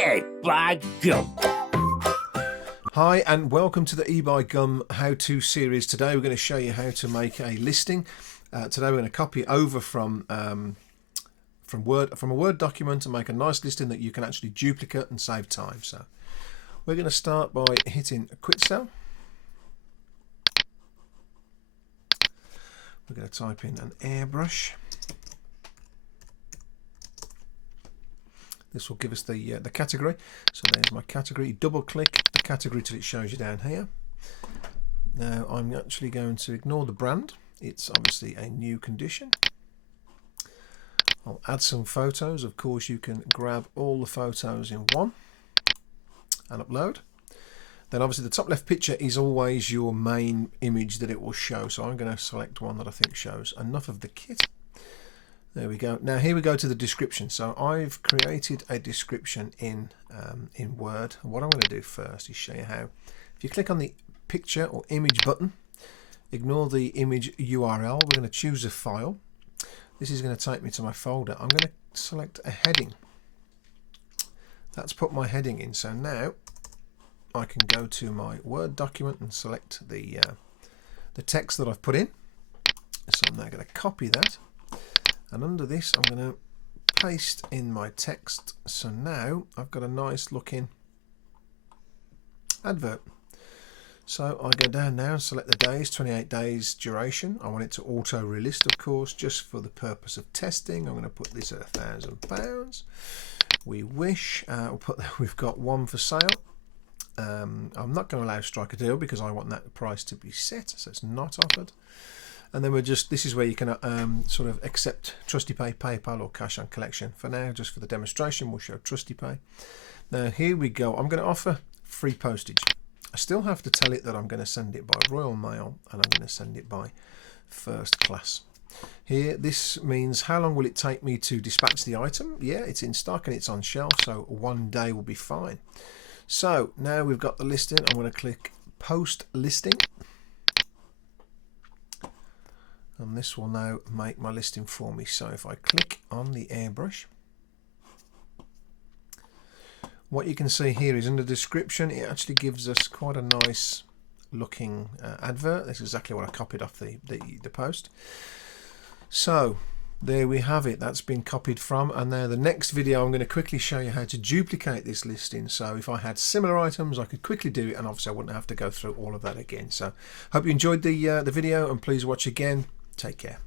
eBuyGum. Hi and welcome to the eBuyGum how-to series. Today we're going to show you how to make a listing. Today we're going to copy over from a Word document and make a nice listing that you can actually duplicate and save time. So we're going to start by hitting Quit Cell. We're going to type in an airbrush. This will give us the category. So there's my category. Double click the category till it shows you down here. Now I'm actually going to ignore the brand. It's obviously a new condition. I'll add some photos. Of course, you can grab all the photos in one and upload. Then obviously the top left picture is always your main image that it will show. So I'm going to select one that I think shows enough of the kit. There we go. Now here we go to the description. So I've created a description in Word. What I'm going to do first is show you how. If you click on the picture or image button, ignore the image URL. We're going to choose a file. This is going to take me to my folder. I'm going to select a heading. That's put my heading in. So now I can go to my Word document and select the text that I've put in. So I'm now going to copy that. And under this, I'm going to paste in my text. So now I've got a nice looking advert. So I go down now and select the days, 28 days duration. I want it to auto relist, of course, just for the purpose of testing. I'm going to put this at £1,000. We wish. We've got one for sale. I'm not going to allow strike a deal because I want that price to be set, so it's not offered. And then this is where you can sort of accept TrustyPay, PayPal or cash on collection. For now, just for the demonstration, we'll show TrustyPay. Now here we go. I'm going to offer free postage. I still have to tell it that I'm going to send it by Royal Mail and I'm going to send it by first class. Here, this means how long will it take me to dispatch the item? Yeah, it's in stock and it's on shelf, so 1 day will be fine. So now we've got the listing. I'm going to click Post Listing. And this will now make my listing for me. So if I click on the airbrush, what you can see here is in the description, it actually gives us quite a nice looking advert. That's exactly what I copied off the post. So there we have it. That's been copied from. And now the next video, I'm going to quickly show you how to duplicate this listing. So if I had similar items, I could quickly do it, and obviously I wouldn't have to go through all of that again. So hope you enjoyed the video, and please watch again. Take care.